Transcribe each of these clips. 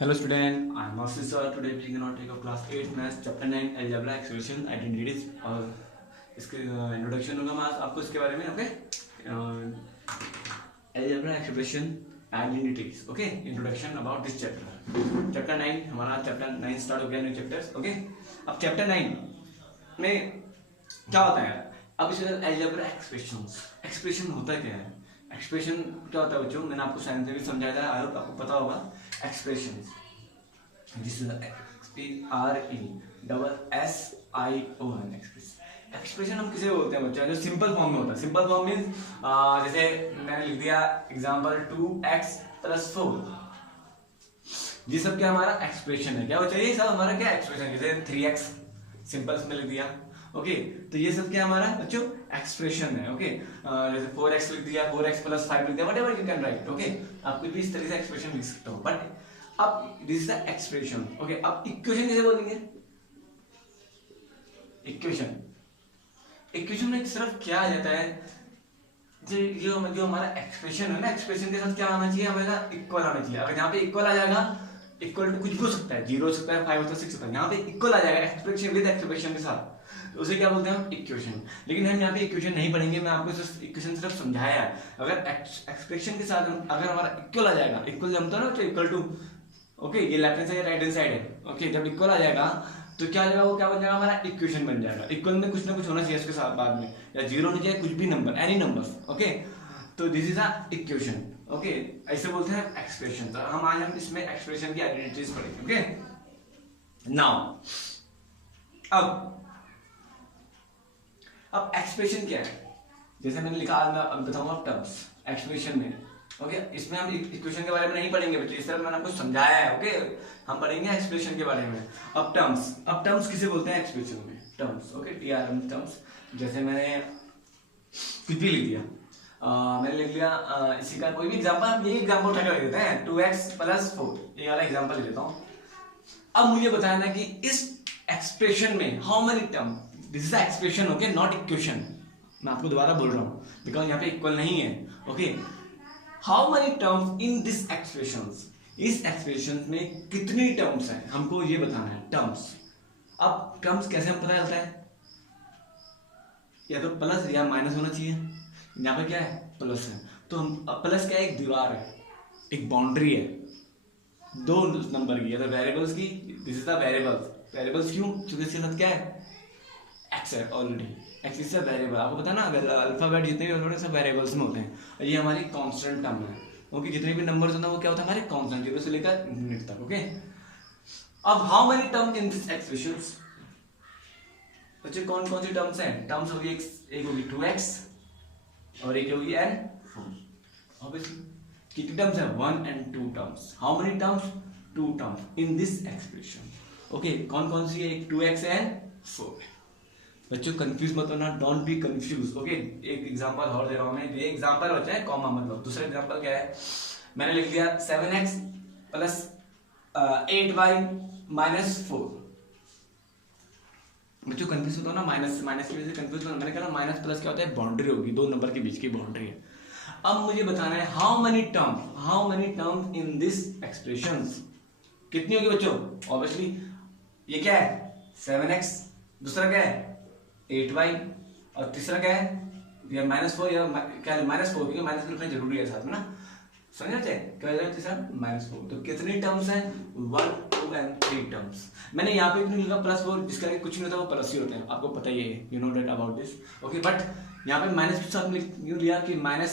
Hello student, I am Ashish sir. Today we are going to take a class 8 maths chapter 9 algebra expression identities और इसके introduction होगा। मैं आपको इसके बारे में okay algebra expression identities okay introduction about this chapter 9 हमारा chapter 9 start हो गया न्यू चैप्टर्स ओके। अब चैप्टर 9 में क्या होता है? अब इस algebra एक्सप्रेशन होता क्या है? एक्सप्रेशन क्या होता है बच्चों? मैंने आपको साइंस में भी समझाया था, आई होप आपको पता होगा। एक्सप्रेशन RESSION एक्सप्रेशन हम किसे बोलते हैं बच्चा? जो सिंपल फॉर्म में होता है। सिंपल फॉर्म मीन्स जैसे मैंने लिख दिया एग्जांपल 2x + 4, ये सब क्या हमारा एक्सप्रेशन है। क्या हो चाहिए सब हमारा क्या एक्सप्रेशन? जैसे 3x सिंपल में लिख दिया ओके तो ये सब क्या हमारा बच्चों एक्सप्रेशन है ओके। जैसे 4x लिख दिया, 4x + 5 लिख दिया, whatever you can write okay. आप कुछ भी इस तरह से एक्सप्रेशन लिख सकते हो, बट अब this is the expression okay. अब इक्वेशन कैसे बोलेंगे? इक्वेशन में सिर्फ क्या आ जाता है, जो हमारा एक्सप्रेशन है ना, एक्सप्रेशन के साथ क्या आना चाहिए? हमेशा इक्वल आना चाहिए। अगर यहाँ पे इक्वल आ जाएगा, इक्वल टू कुछ भी हो सकता है, 0 हो सकता है, 5 हो सकता है, 6 हो सकता है, यहाँ पे इक्वल आ जाएगा एक्सप्रेशन विद एक्सप्रेशन के साथ, तो उसे क्या बोलते हैं हम? इक्वेशन। लेकिन हम यहाँ पे इक्वेशन नहीं पढ़ेंगे, मैं आपको इक्वेशन सिर्फ समझाया है। अगर एक्सप्रेशन के साथ अगर हमारा इक्वल आ जाएगा, इक्वल जमता है ना तो इक्वल टू ओके, ये left hand side right hand side है ओके। जब इक्वल आ जाएगा तो क्या हो जाएगा? वो क्या बन जाएगा? हमारा इक्वेशन बन जाएगा। इक्वल में कुछ ना कुछ होना चाहिए उसके साथ बाद में, या 0 होना चाहिए, कुछ भी नंबर, एनी नंबर्स ओके। तो this is a equation okay, ऐसे बोलते हैं एक्सप्रेशन। तो हम इसमें एक्सप्रेशन की आइडेंटिटीज पढ़ेंगे ओके। नाउ अब एक्सप्रेशन क्या है? जैसे मैंने लिखा, मैं अब बताऊंगा टर्म्स एक्सप्रेशन में ओके। इसमें हम इक्वेशन के बारे में नहीं पढ़ेंगे बच्चे, इस तरह मैंने आपको समझाया है ओके। हम पढ़ेंगे एक्सप्रेशन के बारे में। अब टर्म्स किसे बोलते हैं एक्सप्रेशन में? Terms okay, terms. जैसे मैंने कुछ भी लिख दिया, मैंने लिख लिया इसी का कोई भी एग्जांपल, यही एग्जांपल उठा के लिख देते हैं 2x + 4, ये वाला एग्जांपल ले लेता हूं। अब मुझे बताना कि इस एक्सप्रेशन में how many term, this is expression okay, not equation. मैं आपको दोबारा बोल रहा हूं बिकॉज यहाँ पे इक्वल नहीं है okay. How many terms in this expressions, इस एक्सप्रेशन में कितनी टर्म्स हैं, हमको ये बताना है टर्म्स। अब टर्म्स कैसे हम पता चलता है? या तो प्लस या माइनस होना चाहिए। यहाँ पे क्या है? प्लस है, तो हम प्लस क्या है? एक दीवार है, एक बाउंड्री है दो नंबर की या तो वेरिएबल्स की। दिस इज द वेरिएबल्स क्यों? क्योंकि इसके साथ क्या है? एक्स है ऑलरेडी, एक्स इज वेरिएबल। आपको पता है ना, अगर अल्फाबेट जितने भी अल्फाबेट सब वेरिएबल्स में होते हैं, और ये हमारी कांस्टेंट टर्म है ओके। जितने भी नंबर्स होते हैं वो क्या होता है? हमारे कांस्टेंट, 0 से लेकर यूनिट तक ओके। अब how many term in this expressions? बच्चे कौन कौन सी टर्म्स हैं? टर्म्स होगी एक होगी 2x और एक होगी n4 ऑब्वियसली। कितनी टर्म्स है? 1 and 2 terms. How many terms? 2 terms in this expression okay. कौन कौन सी है? 2x and 4। बच्चों कंफ्यूज मत होना, डोंट बी कंफ्यूज ओके। एक एग्जांपल और दे रहा हूं मैं, ये एग्जांपल बच्चा है कॉमा मतलब। दूसरा एग्जांपल क्या है? मैंने लिख दिया 7x + 8y - 4। बच्चों कंफ्यूज होता हो ना, माइनस की वजह से कंफ्यूज होना। मैंने कहा माइनस प्लस क्या होता है? बाउंड्री होगी, दो नंबर के बीच की बाउंड्री है। अब मुझे बताना है how many terms in this expressions, कितनी होगी बच्चों? ऑब्वियसली ये क्या है? 7x, दूसरा क्या है? 8y, और तीसरा क्या है? या -4 या क्या है? -4, क्योंकि माइनस लिखना जरूरी है साथ में ना, समझ आते हैं क्या है? तीसरा -4। तो कितनी टर्म्स हैं? 1, 2 and 3 टर्म्स। मैंने यहाँ पे नहीं लिखा +4, जिसका कुछ नहीं होता, वो प्लस ही होते हैं, आपको पता ही है, you know that about this okay. But यहाँ पे माइनस के साथ क्यों लिया कि माइनस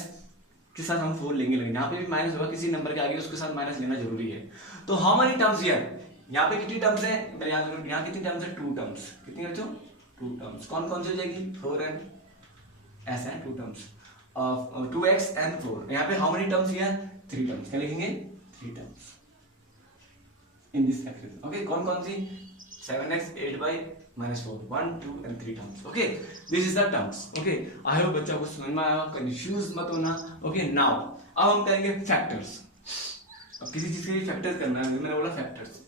के साथ हम 4 लेंगे, लेकिन यहाँ पे भी माइनस होगा किसी नंबर के आगे, उसके साथ माइनस लेना जरूरी है। तो हाउ मेनी टर्म्स हियर? यहाँ पे कितनी टर्म्स है? यहाँ कितनी टर्म्स है? 2 टर्म्स। कितनी बच्चों? 2 टर्म्स। कौन कौन सी हो जाएगी? 4 and ऐसा है 2 टर्म्स ऑफ 2x and 4। यहाँ पे how many terms here? 3 terms. क्या लिखेंगे? 3 terms in this expression okay. कौन कौन सी? 7x 8y -4, 1, 2 and 3 terms okay. This is the terms okay. I hope बच्चा को समझ में आया, कंफ्यूज मत होना ओके। नाउ अब हम करेंगे फैक्टर्स। अब किसी चीज के लिए फैक्टर्स करना है, मैंने बोला फैक्टर्स।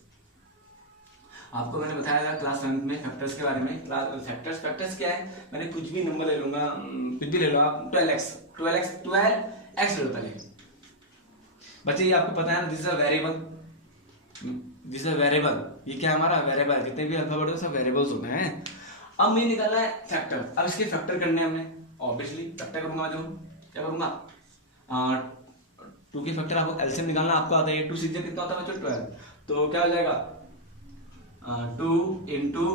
आपको मैंने बताया था क्लास 7 में फैक्टर्स के बारे में। फैक्टर्स क्या है? मैंने कुछ भी नंबर ले लूंगा, कुछ भी ले लो आप, 12x ले लो पहले। बच्चे ये आपको पता है ना, this is a variable this is variable, ये क्या है हमारा वेरिएबल, जितने भी अल्फाबेट होते हैं सब वेरिएबल्स होते हैं। अब मैं निकाला है फैक्टर, अब इसके फैक्टर करने हैं हमें, ऑब्वियसली फैक्टर करूंगा, जो क्या करूंगा 2 के फैक्टर, आपको एलसीएम निकालना आपको आता है, 2 सीधे कितना होता है बच्चों 12, तो क्या हो जाएगा 2 इंटू,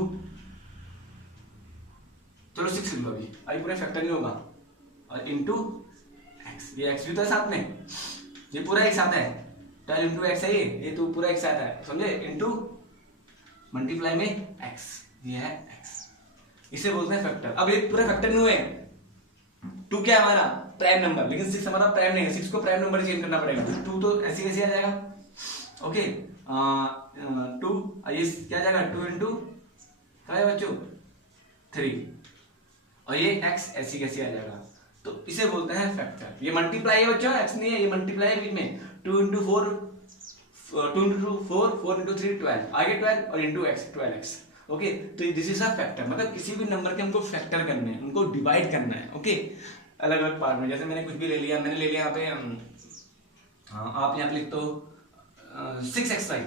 चलो 6 लो अभी, अभी पूरा फैक्टर नहीं होगा, और इंटू एक्स, ये एक्स भी तो है साथ में, ये पूरा एक साथ है, 12 इंटू एक्स है ये तो पूरा एक साथ है, समझे, इंटू मल्टीप्लाई में एक्स, ये है एक्स, इसे बोलते हैं फैक्टर। अब ये पूरा फैक्टर नहीं हुए, 2 क्या है हमारा प्राइम नंबर, लेकिन 6 हमारा प्राइम नहीं है, 6 को प्राइम नंबर चेंज करना पड़ेगा, 2 तो ऐसे कैसे आ जाएगा, ओके 2, ये क्या आ जाएगा 2 इंटू क्या है बच्चों 3, और ये x ऐसी कैसे आ जाएगा, तो इसे बोलते हैं फैक्टर। ये मल्टीप्लाई है बच्चों, x नहीं है, ये मल्टीप्लाई है बीच में, 2 इंटू 4, 2 इंटू 4, 4 इंटू 3 12, आगे 12 और इंटू x 12x, ओके। तो दिस इज अ फैक्टर, मतलब किसी भी नंबर के हमको फैक्टर करने हैं, उनको डिवाइड करना है, ओके, अलग अलग पार्ट में। जैसे मैंने कुछ भी ले लिया, मैंने ले लिया यहाँ पे आप यहाँ पे लिख दो 6xy,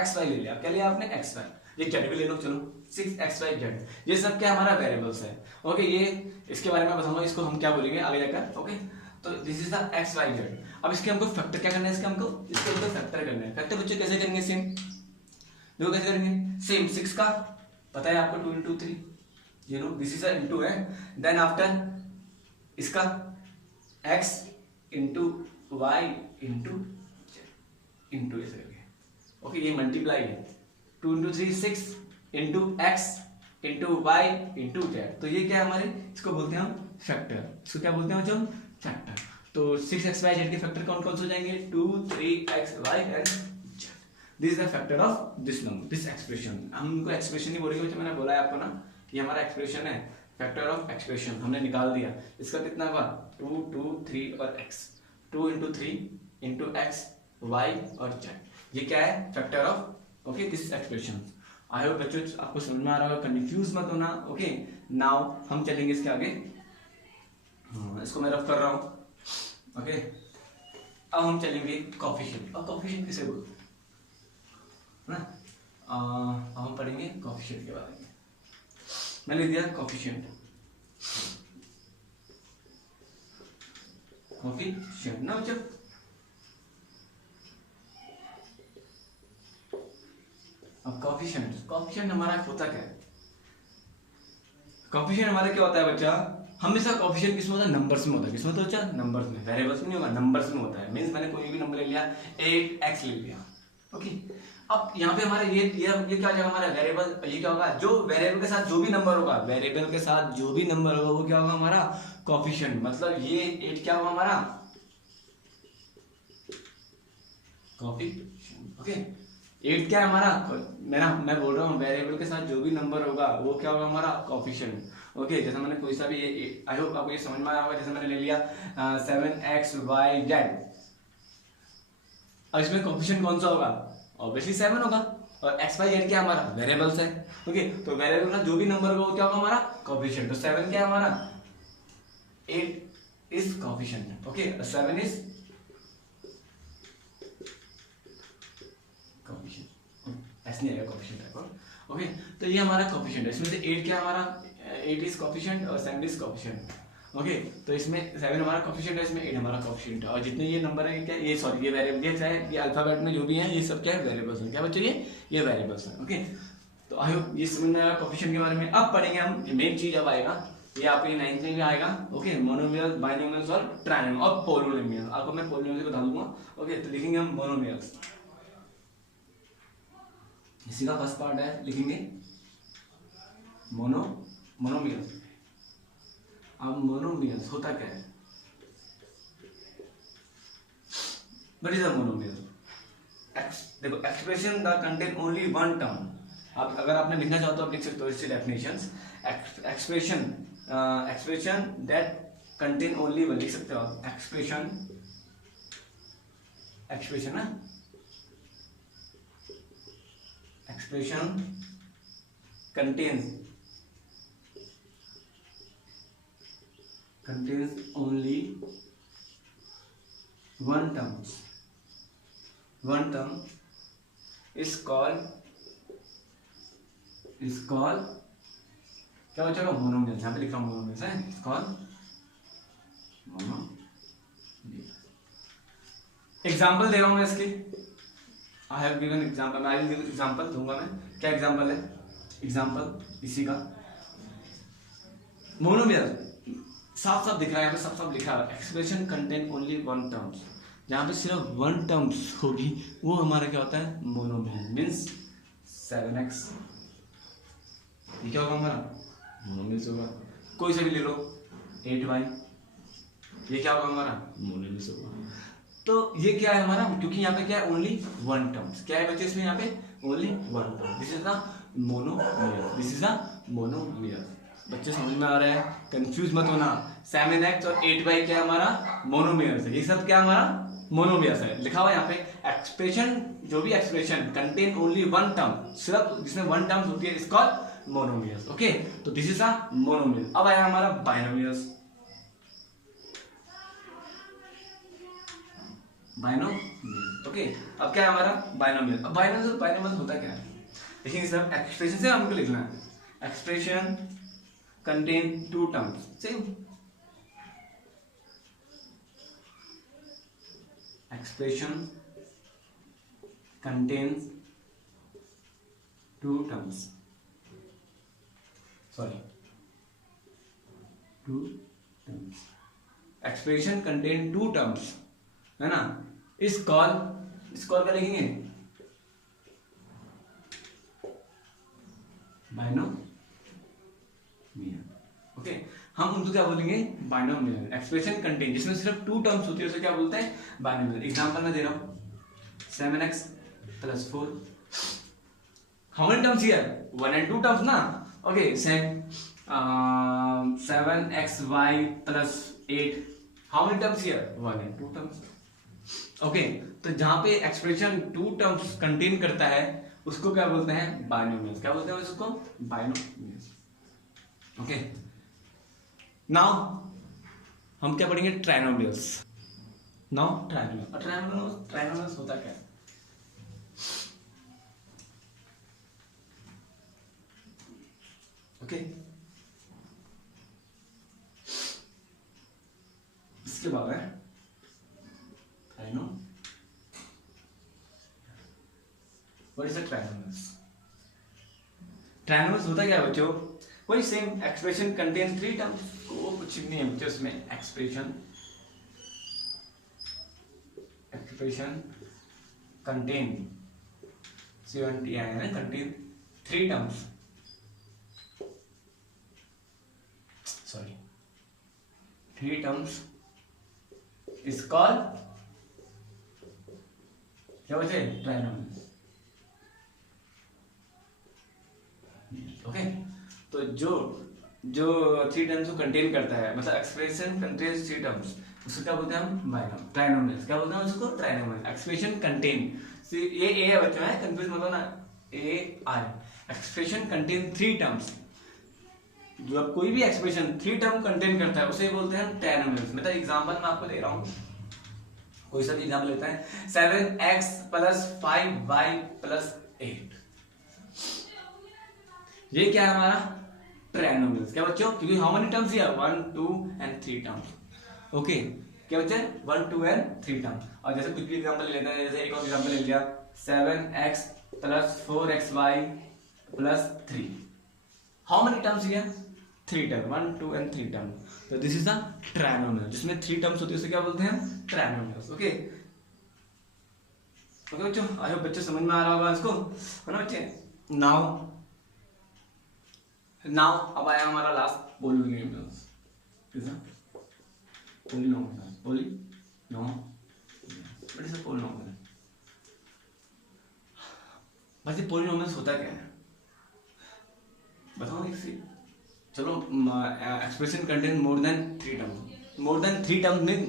xy ले लिया, क्या लिया आपने xy, ये z भी ले लो, चलो 6xyz, ये सब क्या हमारा वेरिएबल्स है, ओके। ये इसके बारे में बताऊंगा, इसको हम क्या बोलेंगे आगे जाकर, ओके। तो दिस इज द xyz। अब इसके हमको फैक्टर क्या करना है, इसके हमको फैक्टर करना है। फैक्टर बच्चे कैसे करेंगे, सेम देखो कैसे करेंगे, सेम 6 का पता है आपको 2 into 3, you know this is a into है, देन आफ्टर इसका x into y into into ऐसे करके, ओके, ये मल्टीप्लाई है, 2 into 3 6 into x into y into z, तो ये क्या है हमारे, इसको बोलते हैं हम फैक्टर, इसको क्या बोलते हैं बच्चों फैक्टर। तो 6xyz के फैक्टर कौन कौन से हो जाएंगे, 2 3xy and z, this is the factor of this number, this expression. हम इनको एक्सप्रेशन ही बोलेंगे बच्चों, मैंने बोला है आपको ना, ये हमारा एक्सप्रेशन है, फैक्टर ऑफ एक्सप्रेशन हमने निकाल दिया। इसका कितना हुआ 2 2 3 और x, 2 into 3 into x y और जेड, ये क्या है factor of, okay, this expression. I hope बच्चों आपको समझ में आ रहा होगा, कंफ्यूज मत होना, ओके। नाउ हम चलेंगे इसके आगे, इसको मैं रफ कर रहा हूं, ओके। अब हम चलेंगे कोफिशिएंट। अब कोफिशिएंट किसे बोलते हैं ना, अब हम पढ़ेंगे कोफिशिएंट के बारे में। मैंने लिख दिया कोफिशिएंट, कोफिशिएंट ना बच्चों, अब कोफिशिएंट हमारा होता क्या है, कोफिशिएंट हमारा क्या होता है बच्चा, हमेशा कोफिशिएंट किसमें होता है, नंबर्स में होता है, किसमें होता है बच्चा, नंबर्स में, वेरिएबल्स में नहीं होगा, नंबर्स में होता है। मींस मैंने कोई भी नंबर ले लिया 8x ले लिया, ओके। अब यहाँ पे हमारा ये क्या हो जाएगा हमारा वेरिएबल, ये क्या होगा, जो वेरिएबल के साथ जो भी नंबर होगा, वेरिएबल के साथ जो भी नंबर होगा वो क्या होगा हमारा कोफिशिएंट, मतलब ये 8 क्या होगा हमारा कोफिशिएंट, ओके। 8 क्या है हमारा, मैं बोल रहा हूँ वेरिएबल के साथ जो भी नंबर होगा वो क्या होगा हमारा कोफिशिएंट, ओके। जैसे मैंने कोई सा भी, आई होप आपको ये समझ में आया होगा, जैसे मैंने ले लिया 7xyz, अब इसमें कोफिशिएंट कौन सा होगा, ऑब्वियसली 7 होगा, और xyz क्या हमारा वेरिएबल्स है, ओके। तो वेरिएबल का जो भी नंबर होगा वो क्या होगा हमारा कोफिशिएंट, तो 7 क्या है हमारा 8 is coefficient, okay, 7 is coefficient, ऐसे नहीं आएगा कोफिशिएंट टाइप, ओके। तो ये हमारा कोफिशिएंट है, इसमें से 8 क्या हमारा 8 इज कोफिशिएंट और 7 इज कोफिशिएंट, ओके। तो इसमें 7 हमारा कोफिशिएंट है, इसमें 8 हमारा कोफिशिएंट है, और जितने ये नंबर है क्या, ये सॉरी ये वेरिएबल, ये चाहे ये अल्फाबेट में जो भी है ये सब क्या है वेरिएबल्स हैं, क्या बच्चों ये वेरिएबल्स हैं, ओके। तो आई होप ये समझ में आया कोफिशिएंट के बारे में। अब पढ़ेंगे हम मेन चीज, अब आएगा ये आपके 9th में भी आएगा, ओके, मोनोमियल, बाइनोमियल्स और ट्राइनोमियल और पॉलिनोमियल। आपको मैं पॉलिनोमियल बता दूंगा, ओके। तो लिखेंगे हम मोनोमियल्स, इसी का फर्स्ट पार्ट है, लिखेंगे मोनोमियल्स। अब मोनोमियल्स होता क्या है, व्हाट इज अ मोनोमियल, देखो expression that contain only one term. आप अगर आपने लिखना चाहो तो आप लिख सकते हो इसकी definitions, expression that contain only one, लिख सकते हो आप एक्सप्रेशन ना, expression contains only one term is called क्या बच्चा का मोनोमियल, यहाँ पे लिखा मोनोमियल है, इज कॉल्ड मोनोमियल। एग्जाम्पल दे रहा हूं मैं इसके, आई हैव गिवन एग्जाम्पल, मैं एग्जाम्पल दूंगा मैं। क्या एग्जाम्पल है? एग्जाम्पल इसी का मोनोमियल साफ साफ दिख रहा है, यहाँ पे साफ साफ लिखा है expression contain only one terms, जहाँ पे सिर्फ वन टर्म्स होगी वो हमारा क्या होता है? मोनोमियल। मीन्स 7x, ये क्या होगा हमारा? मोनोमियल होगा। कोई से भी ले लो 8y, ये क्या होगा हमारा? मोनोमियल होगा। तो ये क्या है हमारा? क्योंकि यहाँ पे क्या है? Only one terms. क्या है बच्चे इसमें? यहाँ पे only one term. This is the monomial, this is the monomial. बच्चे समझ में आ रहा है? कंफ्यूज मत होना। 7x और 8y क्या है हमारा? मोनोमियल है। ये सब क्या हमारा? मोनोमियल है। लिखा हुआ यहाँ पे एक्सप्रेशन, जो भी expression contain only one term, सिर्फ जिसमें वन टर्म होती है, इज कॉल्ड मोनोमियल। ओके, तो दिस इज अ मोनोमियल। अब आया हमारा बाइनोमियल। Binomial, okay. अब क्या है हमारा? बाइनोमियल। अब बाइनोमियल होता क्या है? देखिए सब एक्सप्रेशन से हमको लिखना है। Expression contain two terms, same expression contains two terms, expression contain two terms है ना? इस कॉल क्या लिखेंगे? बाइनोमियल। ओके, हम उनको क्या बोलेंगे? बाइनोमियल। एक्सप्रेशन कंटेन जिसमें सिर्फ टू टर्म्स होती है उसे क्या बोलते हैं? बाइनोमियल। एग्जांपल मैं दे रहा हूं 7x + 4, how many terms here? 1 and 2 terms ना। Okay, same 7xy + 8, how many terms here? 1 and 2 terms. Okay, तो जहां पे एक्सप्रेशन टू टर्म्स कंटेन करता है उसको क्या बोलते हैं? बाइनोमियल। क्या बोलते हैं उसको? बाइनोमियल। ओके, नाउ हम क्या पढ़ेंगे? ट्राइनोमियल्स। नाउ ट्राइनोमियल्स होता क्या है? ओके, इसके बाद है trinomial. What is a trinomials? Trinomials होता क्या है बच्चों? वही same, expression contain three terms, को कुछ नहीं है बच्चों उसमें। एक्सप्रेशन कंटेन 70 आया है ना, contain three terms, sorry three terms is called क्या बचे? ट्राइनोमियल। ओके, तो जो थ्री टर्म्स को कंटेन करता है, मतलब एक्सप्रेशन कंटेन्स थ्री टर्म्स, उसको क्या बोलते हैं हम? बाइनोमियल। ट्राइनोमियल क्या बोलते हैं उसको? ट्राइनोमियल। एक्सप्रेशन कंटेन, ये ए है बच्चों, है कंफ्यूज मत होना, ए आई। एक्सप्रेशन कंटेन थ्री टर्म्स, जो अब कोई भी एक्सप्रेशन थ्री टर्म कंटेन करता है उसे बोलते हैं हम ट्राइनोमियल। मतलब एग्जांपल मैं आपको दे रहा हूं, कोई सा भी एग्जांपल लेता है 7x + 5y + 8, ये क्या है हमारा? ट्राइनोमियल। क्या बच्चों? क्योंकि how many terms here? 1 2 and 3 terms. Okay, क्या बच्चे? 1 2 and 3 टर्म। और जैसे कुछ भी एग्जांपल ले लेते हैं, जैसे एक और एग्जांपल ले लिया 7x + 4xy + 3, how many terms here? 3 term, 1 2 and 3 term. तो दिस इज द ट्राइनोमियल, जिसमें 3 टर्म्स होती है उसे क्या बोलते हैं? ट्राइनोमियल। ओके ओके बच्चों, आई होप बच्चे समझ में आ रहा होगा इसको, है ना बच्चे? नाउ अब आया हमारा लास्ट पॉलिनोमियल्स। कितना? Polynomials. What is a polynomial? वैसे पॉलिनोमियल्स होता क्या है बताओ एक से। चलो, expression contain more than three terms. More than three terms mean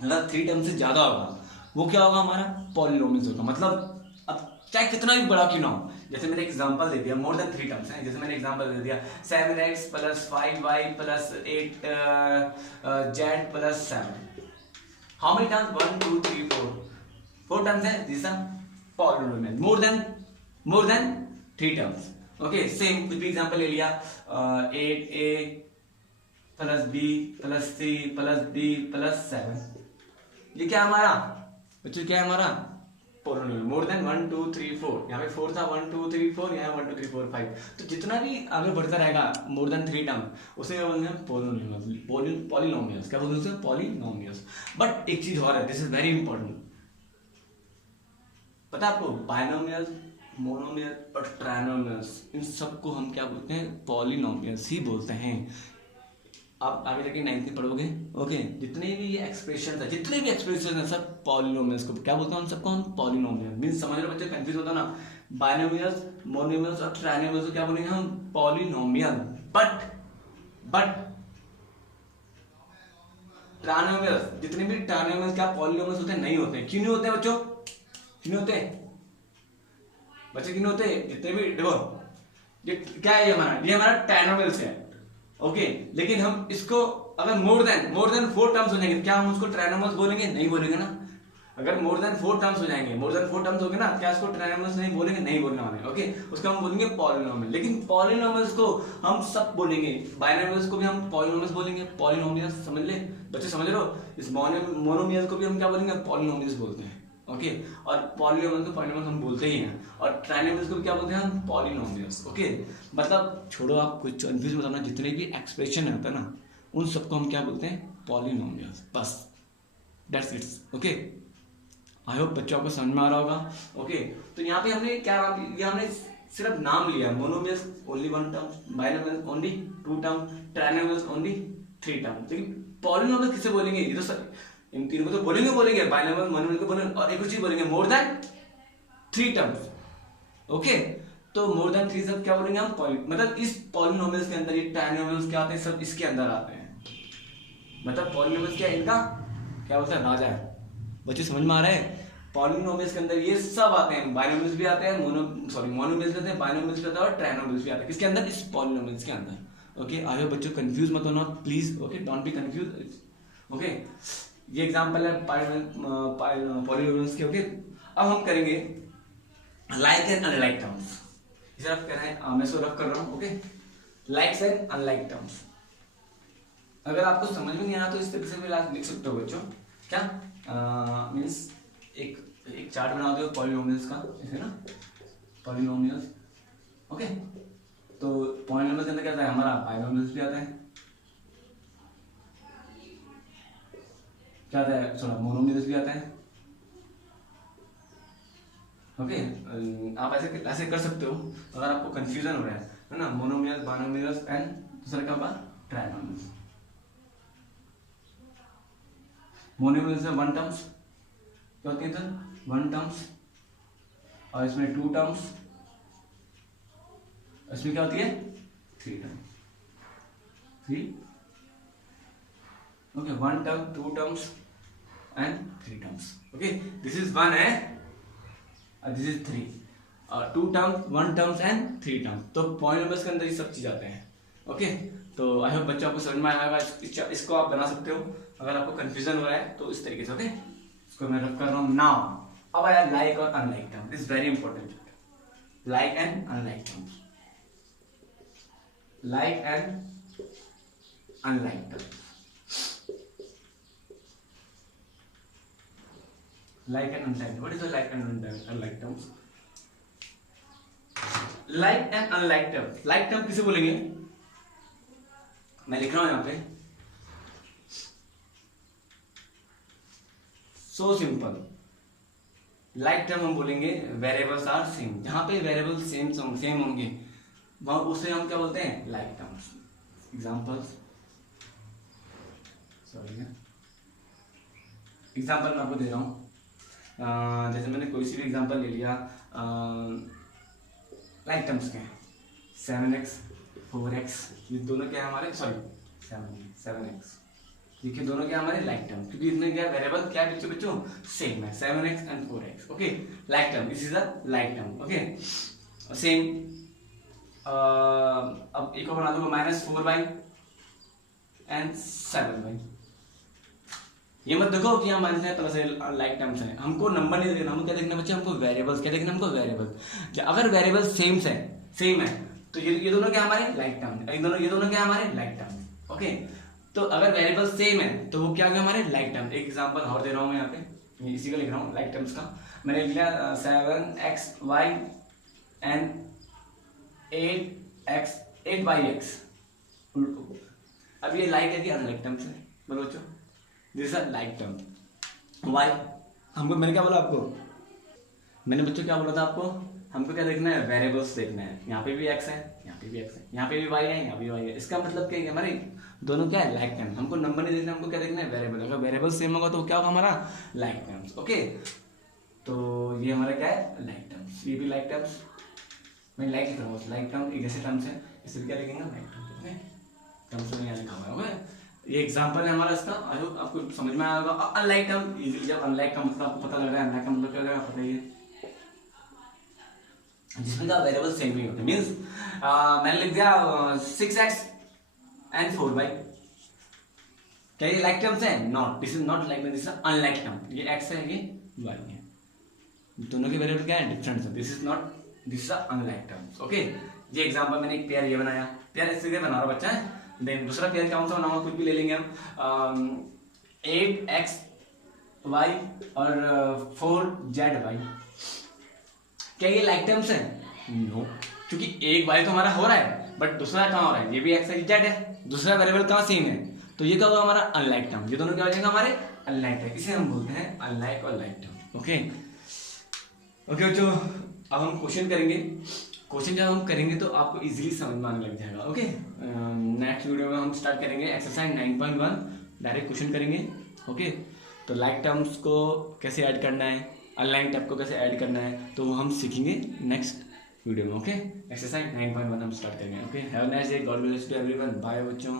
अगर थ्री टर्म से ज्यादा होगा वो क्या होगा? हमारा पॉलिनोमियल होगा। मतलब अब चाहे कितना भी बड़ा क्यों ना हो, जैसे मैंने एग्जांपल दे दिया मोर देन थ्री टर्म्स है, जैसे मैंने एग्जांपल दे दिया 7x + 5y + 8z + 7, how many terms? 1 2 3 4 terms है। This polynomial more than 3 terms. Okay, same कुछ भी एग्जांपल ले लिया, 8a plus B plus C plus D plus 7, ये क्या हमारा बच्चों, क्या है हमारा पॉलिनोमियल मोर देन 1 2 3 4। यहाँ पे 4 था, 1 2 3 4, यहाँ 1 2 3 4 5। तो जितना भी आगे बढ़ता रहेगा मोर देन 3 टर्म, उसे क्या बोलते हैं पॉलिनोमियल, पॉलिनोमियल्स। क्या बोलते हैं पॉलिनोमियल्स। बट एक चीज और है, दिस इज वेरी इंपॉर्टेंट, पता है आपको, बाइनोमियल्स, मोनोमियल और ट्राइनोमियल्स, इन सबको हम क्या बोलते हैं, पॉलिनोमियल्स ही बोलते हैं। आप आगे जाके 9th में पढ़ोगे। ओके, जितने भी ये एक्सप्रेशन है, जितने भी एक्सप्रेशन है, सब पॉलिनोमियल्स को क्या बोलते हैं, हम सबको हम पॉलिनोमियल मींस, समझ रहे बच्चे, कंफ्यूज होता ना, बाइनोमियल्स, मोनोमियल्स और ट्राइनोमियल्स को क्या बोलेंगे हम, पॉलिनोमियल। बट ट्राइनोमियल्स, जितने भी ट्राइनोमियल्स क्या पॉलिनोमियल्स होते हैं, नहीं होते। क्यों नहीं होते बच्चों, क्यों नहीं होते बच्चे, क्यों नहीं होते? जितने भी देखो, ये क्या है, ये हमारा ट्राइनोमियल्स है। ओके, लेकिन हम इसको अगर मोर देन 4 टर्म्स हो जाएंगे, क्या हम उसको ट्राइनोमियल्स बोलेंगे? नहीं बोलेंगे ना। अगर मोर देन 4 टर्म्स हो जाएंगे, मोर देन 4 टर्म्स हो गए ना, क्या इसको ट्राइनोमियल्स नहीं बोलेंगे? नहीं बोलने वाले। ओके, उसको हम बोलेंगे पॉलिनोमियल। लेकिन पॉलिनोमियल्स को हम सब बोलेंगे, बाइनोमियल्स को भी हम पॉलिनोमियल्स बोलेंगे, पॉलिनोमियल्स, समझ ले बच्चे, समझ लो। इस मोनोमियल्स को भी हम क्या बोलेंगे, पॉलिनोमियल्स बोलते हैं। ओके, और पॉलिनोमियल्स को पॉलिनोमियल्स हम बोलते ही हैं, और ट्राइनोमियल्स को भी क्या बोलते हैं हम, पॉलिनोमियल्स। ओके, मतलब छोड़ो, आप कुछ कंफ्यूज मत होना, जितने भी एक्सप्रेशन होता है ना, उन सबको हम क्या बोलते हैं, पॉलिनोमियल्स, बस, that's it. Okay, I hope बच्चों को समझ में आ रहा होगा। ओके, तो यहाँ पे हमने क्या नाम लिया, हमने सिर्फ नाम लिया, monomials only 1 term, binomials only 2 term, trinomials only 3 term. लेकिन पॉलिनोमियल किसे बोलेंगे, ये तो सब इन तीनों को तो बोलेंगे, बाइनोमियल, मोनोमियल को बोलेंगे, और एक चीज बोलेंगे, मोर देन 3 टर्म्स। ओके, तो मोर देन 3 सब क्या बोलेंगे हम, मतलब इस पॉलिनोमियल्स के अंदर ये ट्राइनोमियल्स क्या आते हैं, सब इसके अंदर आते हैं। मतलब पॉलिनोमियल्स क्या, इनका क्या बोलते हैं, राजा है। बच्चे समझ में आ रहा है? पॉलिनोमियल्स के अंदर ये सब आते हैं, बाइनोमियल्स भी आते हैं, मोनोमियल्स भी आते हैं, बाइनोमियल्स भी आते हैं, और ट्राइनोमियल्स भी आते हैं। किसके अंदर, इस पॉलिनोमियल्स के अंदर। ओके, आई होप बच्चों कंफ्यूज मत होना please. Okay, don't be confuse. Okay, ये एग्जांपल है पॉलिनोमियल्स के। ओके, अब हम करेंगे लाइक एंड अनलाइक टर्म्स। इसे रफ कर रहे हैं, मैं इसको रफ कर रहा हूँ। Okay, likes and unlike terms. अगर आपको समझ में नहीं आया तो इस तरीके से भी लिख सकते हो बच्चों। क्या मीन्स एक चार्ट बना दो पॉलिनोमियल्स का, ऐसे ना, पॉलिनोमियल्स। ओके, तो पॉलिनोमियल्स के अंदर क्या आता है, हमारा बाइनोमियल्स भी आता है, क्या आता है, थोड़ा मोनोमियल्स भी आता है। ओके, आप ऐसे कर सकते हो अगर आपको कंफ्यूजन हो रहा है ना, मोनोमियल्स, बाइनोमियल्स एंड दूसरा क्या होगा, ट्राइनोमियल्स। मोनोमियल्स में 1 टर्म्स, क्या होती है सर, 1 टर्म्स, और इसमें 2 टर्म्स, इसमें क्या होती है, 3 terms, 3। Okay, 1 term, 2 terms and 3 terms. Okay, this is 1 है, this is 3, 2 terms, 1 terms and 3 terms. तो पॉलिनोमियल्स के अंदर ये सब चीज आते हैं। ओके, तो आई होप बच्चों को समझ में आया होगा। इसको आप बना सकते हो अगर आपको कंफ्यूजन हो रहा है तो इस तरीके से। ओके, इसको मैं रफ कर रहा हूँ नाउ। अब आया लाइक और unlike term, this very important, like and unlike terms, like and unlike terms, like and unlike. What is the like and unlike terms? Like and unlike term, like term किसे बोलेंगे, मैं लिख रहा हूं यहां पे, सो सिंपल। लाइक टर्म हम बोलेंगे वेरिएबल्स आर सेम, जहां पे वेरिएबल सेम होंगे वहां उसे हम क्या बोलते हैं, like terms. Examples, sorry example मैं आपको दे रहा हूं, जैसे मैंने कोई सी भी एग्जांपल ले लिया, लाइक टर्म्स के 7x 4x, ये दोनों क्या है हमारे, सॉरी 7x, ये दोनों क्या हमारे लाइक टर्म, क्योंकि इसमें क्या वेरिएबल क्या है बच्चों सेम है, 7x and 4x। Okay, like term, this is a like term. Okay, same. अब एक और बना दूंगा, -4y एंड 7y, ये मत देखो कि हम माइनस है प्लस है लाइक टर्म्स है, हमको नंबर नहीं देखना, हमको क्या देखना बच्चे, हमको वेरिएबल्स क्या देखना, हमको वेरिएबल। अगर वेरिएबल सेम है तो ये दोनों क्या हमारे लाइक टर्म, ये दोनों क्या हमारे लाइक टर्म। ओके, तो अगर वेरिएबल सेम है तो वो क्या हो गया हमारे लाइक टर्म। एक एग्जांपल और दे रहा हूँ मैं यहाँ पे, इसी का लिख रहा हूँ लाइक टर्म्स का। मैंने लिख लिया 7xy एंड 8y(x). अब ये लाइक है कि अनलाइक टर्म्स है, बोलो बच्चों, this are like term. Why हमको, मैंने क्या बोला आपको, मैंने बच्चों क्या बोला था आपको, हमको क्या देखना है, वेरिएबल्स देखना है। यहाँ पे भी x है, यहाँ पे भी x है, यहाँ पे भी y है, यहाँ भी y है। इसका मतलब क्या है, हमारे दोनों क्या है लाइक टर्म। हमको नंबर नहीं देखना, हमको क्या देखना है, वेरिएबल। अगर वेरिएबल सेम होगा तो क्या होगा हमारा लाइक टर्म्स। ओके, तो ये हमारा क्या है लाइक टर्म्स, ये भी लाइक टर्म्स। मैं लाइक लिख रहा हूँ, लाइक टर्म एक ऐसे टर्म्स है, इसे क्या लिखेंगे लाइक टर्म। टर्म्स में यहाँ लिखा हुआ है, ये एग्जांपल है हमारा इसका। आई होप आपको समझ में आएगा। अनलाइक टर्म, इजीली जब अनलाइक का मतलब आपको पता लग रहा है, अनलाइक का मतलब क्या होगा पता ही है, जिसमें का वेरिएबल सेम नहीं होते। मींस मैंने लिख दिया 6x एंड 4y, क्या ये लाइक टर्म्स है? Not, this is not like, this is unlike term. ये x है, ये y है, दोनों के वेरिएबल क्या है, डिफरेंट है। This is not, this is unlike terms. Okay, ये एग्जांपल मैंने एक पेयर ये बनाया, पेयर इस तरीके बना रहा बच्चा है। देन दूसरा पेयर कौन सा बनाऊंगा, कुछ भी ले लेंगे हम, 8xy और 4zy। क्या ये लाइक टर्म्स है? नो, क्योंकि एक y तो हमारा हो रहा है बट दूसरा कहाँ हो रहा है, ये भी x है, z है, दूसरा वेरिएबल कहाँ सेम है, तो ये क्या होगा हमारा अनलाइक टर्म। ये दोनों क्या हो जाएगा हमारे अनलाइक टर्म, इसे हम बोलते हैं अनलाइक और लाइक टर्म। ओके ओके बच्चों, अब हम क्वेश्चन करेंगे। क्वेश्चन जब हम करेंगे तो आपको इजीली समझ में आने लग जाएगा। ओके, नेक्स्ट वीडियो में हम स्टार्ट करेंगे एक्सरसाइज 9.1, डायरेक्ट क्वेश्चन करेंगे। ओके, तो लाइक टर्म्स को कैसे ऐड करना है, अनलाइक टर्म को कैसे ऐड करना है, तो वो हम सीखेंगे नेक्स्ट वीडियो में। ओके, एक्सरसाइज 9.1 हम स्टार्ट करेंगे। Okay, have a nice day, God bless to everyone, bye बच्चों।